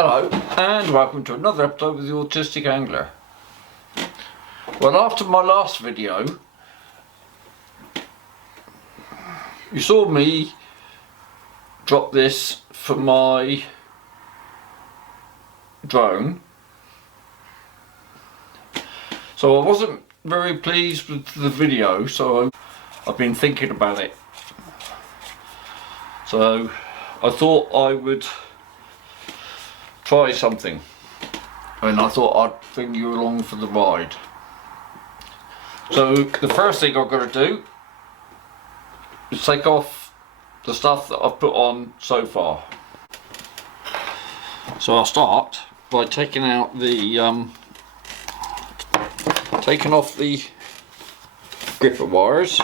Hello and welcome to another episode of the Autistic Angler. Well, after my last video you saw me drop this for my drone, so I wasn't very pleased with the video, so I've been thinking about it. So I thought I would try something, and I thought I'd bring you along for the ride. So the first thing I've got to do is take off the stuff that I've put on so far. So I'll start by taking out the taking off the gripper wires.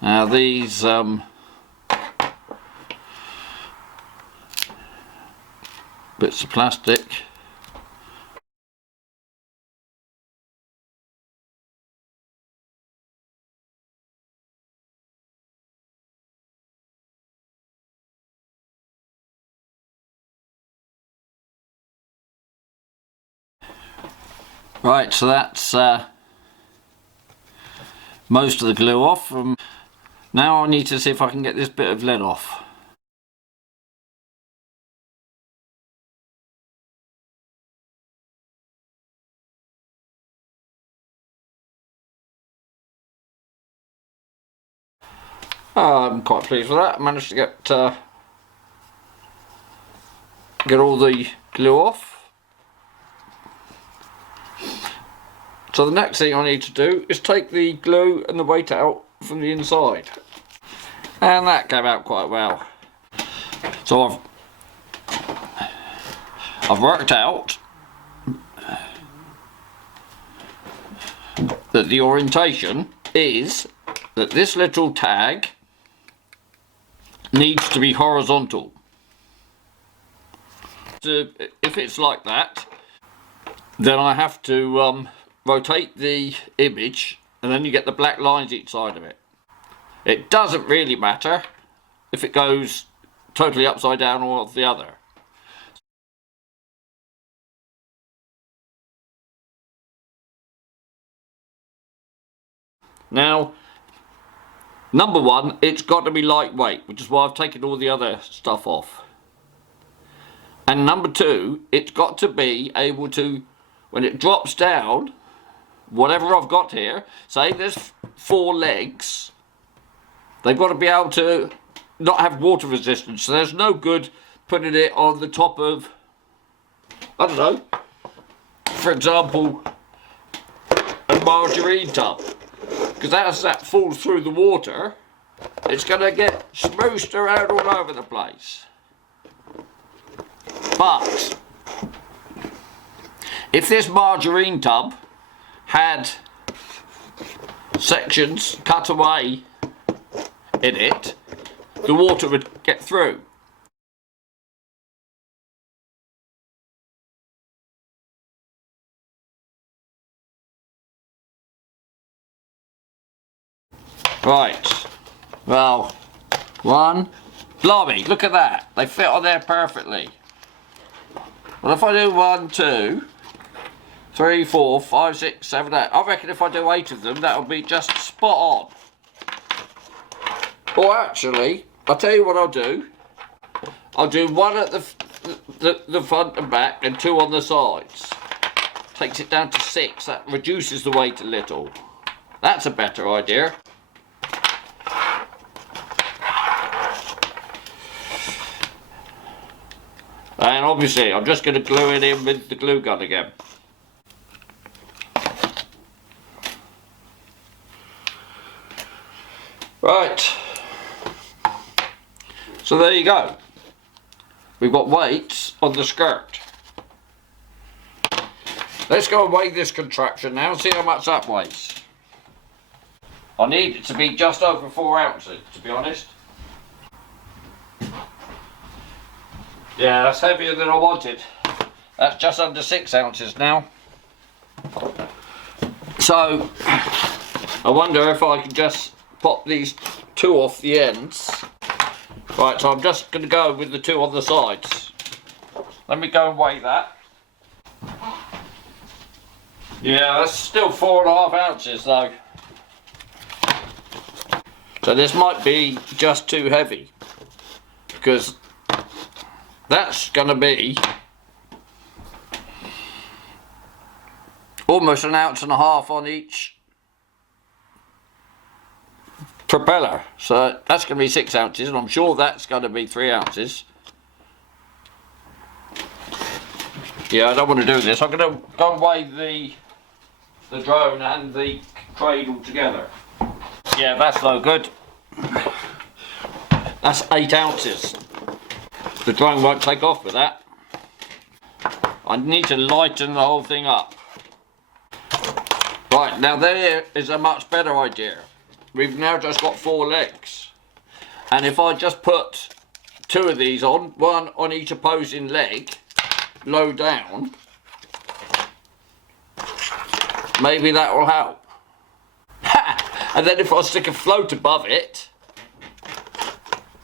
Now these bits of plastic right, so that's most of the glue off. Now I need to see if I can get this bit of lead off. I'm quite pleased with that. I managed to get all the glue off. So the next thing I need to do is take the glue and the weight out from the inside, and that came out quite well. So I've worked out that the orientation is that this little tag needs to be horizontal. So if it's like that, then I have to rotate the image, and then you get the black lines each side of it. It doesn't really matter if it goes totally upside down or the other. Now, number one, it's got to be lightweight, which is why I've taken all the other stuff off. And number two, it's got to be able to, when it drops down, whatever I've got here, say there's 4 legs, they've got to be able to not have water resistance. So there's no good putting it on the top of, I don't know, for example, a margarine tub. Because as that falls through the water, it's going to get smooshed around all over the place. But if this margarine tub had sections cut away in it, the water would get through. Right, well, one, blimey, look at that, they fit on there perfectly. Well, if I do 1, 2, 3, 4, 5, 6, 7, 8, I reckon if I do 8 of them, that'll be just spot on. Or actually, I'll tell you what I'll do. I'll do 1 at the front and back, and 2 on the sides. Takes it down to 6, that reduces the weight a little. That's a better idea. And obviously, I'm just going to glue it in with the glue gun again. Right. So there you go. We've got weights on the skirt. Let's go and weigh this contraption now and see how much that weighs. I need it to be just over 4 ounces, to be honest. Yeah, that's heavier than I wanted. That's just under 6 ounces now. So, I wonder if I can just pop these 2 off the ends Right, so I'm just going to go with the 2 on the sides. Let me go and weigh that. Yeah, that's still 4.5 ounces though. So this might be just too heavy, because that's going to be almost 1.5 ounces on each propeller. So that's going to be 6 ounces, and I'm sure that's going to be 3 ounces. Yeah, I don't want to do this. I'm going to go and weigh the drone and the cradle together. Yeah, that's no good. That's 8 ounces. The drone won't take off with that. I need to lighten the whole thing up. Right, now there is a much better idea. We've now just got 4 legs. And if I just put 2 of these on, one on each opposing leg, low down, maybe that will help. And then if I stick a float above it,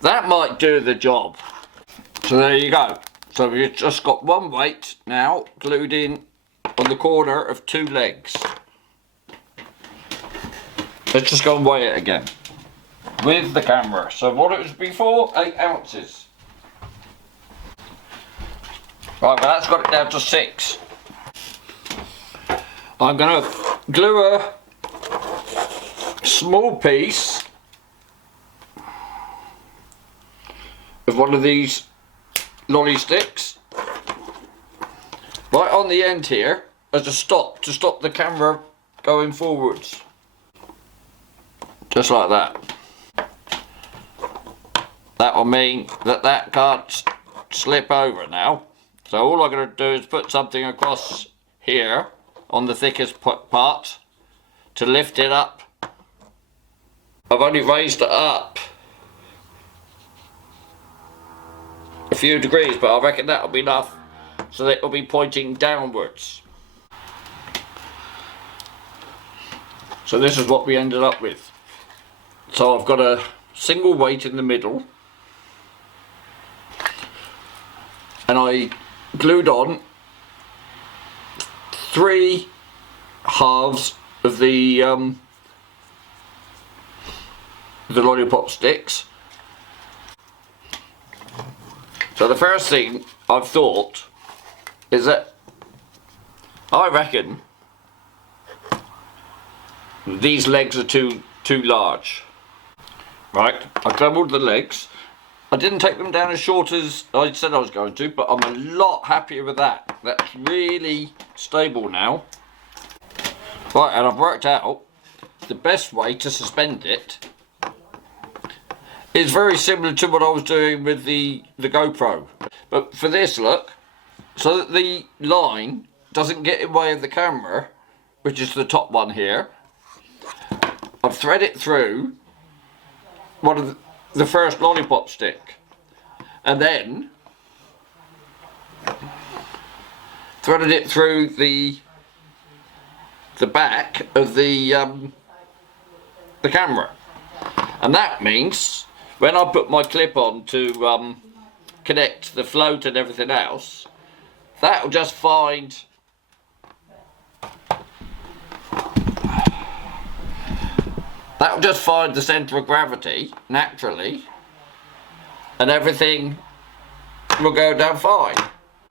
that might do the job. So there you go. So we've just got one weight now glued in on the corner of 2 legs. Let's just go and weigh it again with the camera. So what it was before, 8 ounces. Right, well that's got it down to 6. I'm going to glue a small piece of one of these lolly sticks right on the end here as a stop, to stop the camera going forwards. Just like that. That will mean that that can't slip over now. So all I'm going to do is put something across here on the thickest part to lift it up. I've only raised it up a few degrees, but I reckon that'll be enough so that it'll be pointing downwards. So this is what we ended up with. So I've got a single weight in the middle, and I glued on 3 halves of the lollipop sticks. So the first thing I've thought is that I reckon these legs are too large. Right, I doubled the legs. I didn't take them down as short as I said I was going to, but I'm a lot happier with that. That's really stable now. Right, and I've worked out the best way to suspend it is very similar to what I was doing with the GoPro. But for this, look, so that the line doesn't get in the way of the camera, which is the top one here, I've threaded it through one of the first lollipop stick, and then threaded it through the back of the camera, and that means when I put my clip on to connect the float and everything else, that'll just find the centre of gravity naturally, and everything will go down fine.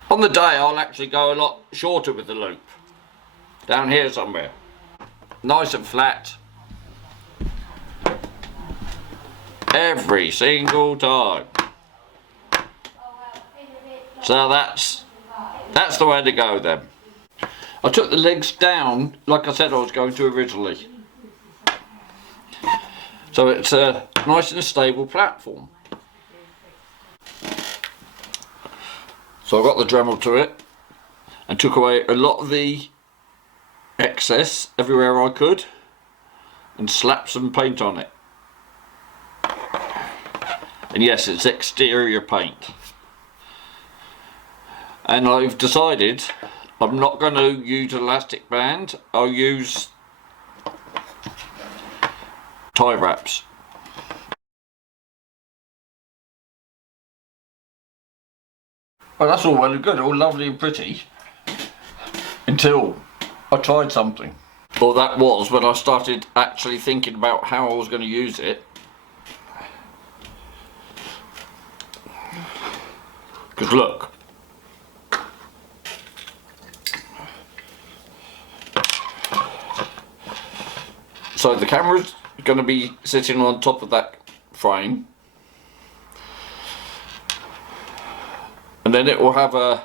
On the day I'll actually go a lot shorter with the loop, down here somewhere, nice and flat, every single time. So that's the way to go then. I took the legs down like I said I was going to originally. So it's a nice and stable platform. So I got the Dremel to it and took away a lot of the excess everywhere I could and slapped some paint on it. And yes, it's exterior paint. And I've decided I'm not going to use elastic band, I'll use tie wraps. Well, that's all well and good, all lovely and pretty, until I tried something. Well, that was when I started actually thinking about how I was going to use it. Because look. So the camera's going to be sitting on top of that frame. And then it will have a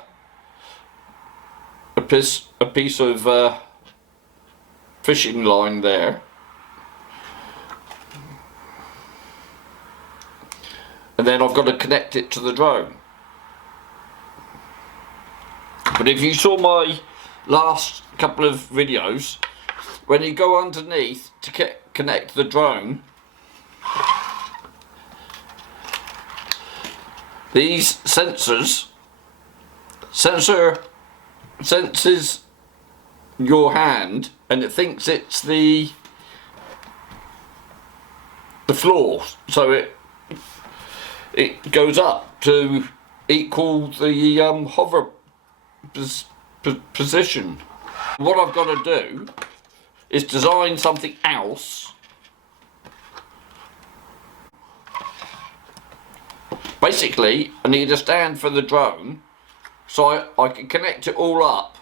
piece of fishing line there. And then I've got to connect it to the drone. But if you saw my last couple of videos, when you go underneath to connect the drone, these sensors senses your hand, and it thinks it's the floor, so it goes up to equal the hover position. What I've got to do is design something else. Basically, I need a stand for the drone, so I can connect it all up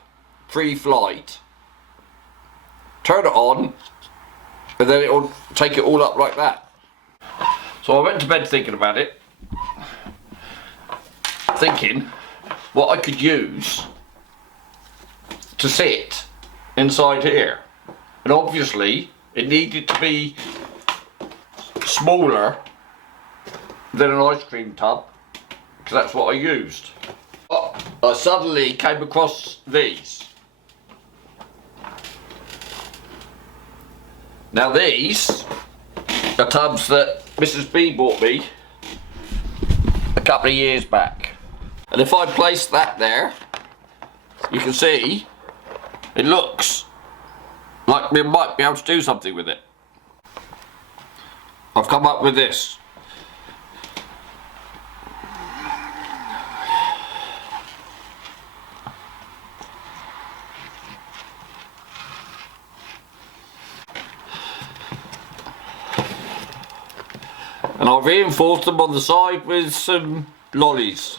pre-flight, turn it on, and then it'll take it all up like that. So I went to bed thinking about it, thinking what I could use to sit inside here. And obviously it needed to be smaller than an ice cream tub, because that's what I used. But I suddenly came across these. Now these are tubs that Mrs. B bought me a couple of years back. And if I place that there, you can see it looks like we might be able to do something with it. I've come up with this. And I've reinforced them on the side with some lollies.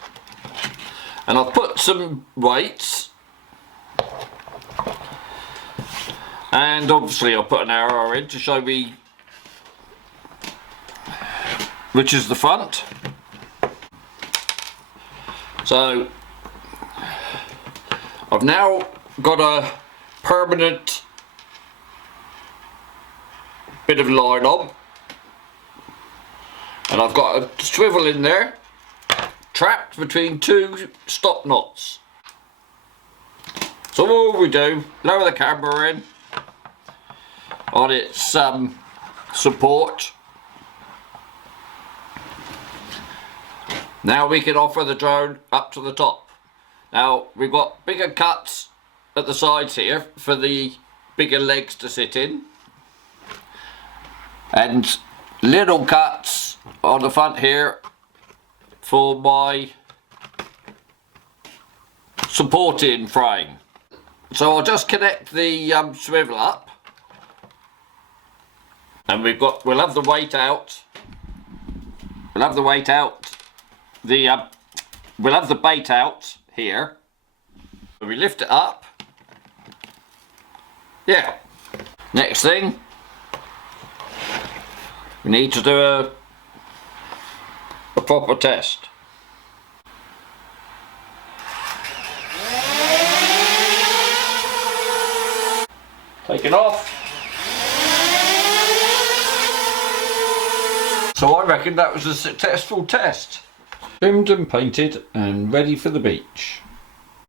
And I've put some weights. And obviously I'll put an arrow in to show me which is the front. So I've now got a permanent bit of line on. And I've got a swivel in there, trapped between two stop knots. So all we do, lower the camera in on its support. Now we can offer the drone up to the top. Now we've got bigger cuts at the sides here for the bigger legs to sit in, and little cuts on the front here for my supporting frame. So I'll just connect the swivel up, and we'll have the weight out. We'll have the weight out. We'll have the bait out here. We lift it up. Yeah. Next thing, we need to do a proper test. Take it off. So I reckon that was a successful test. Trimmed and painted and ready for the beach.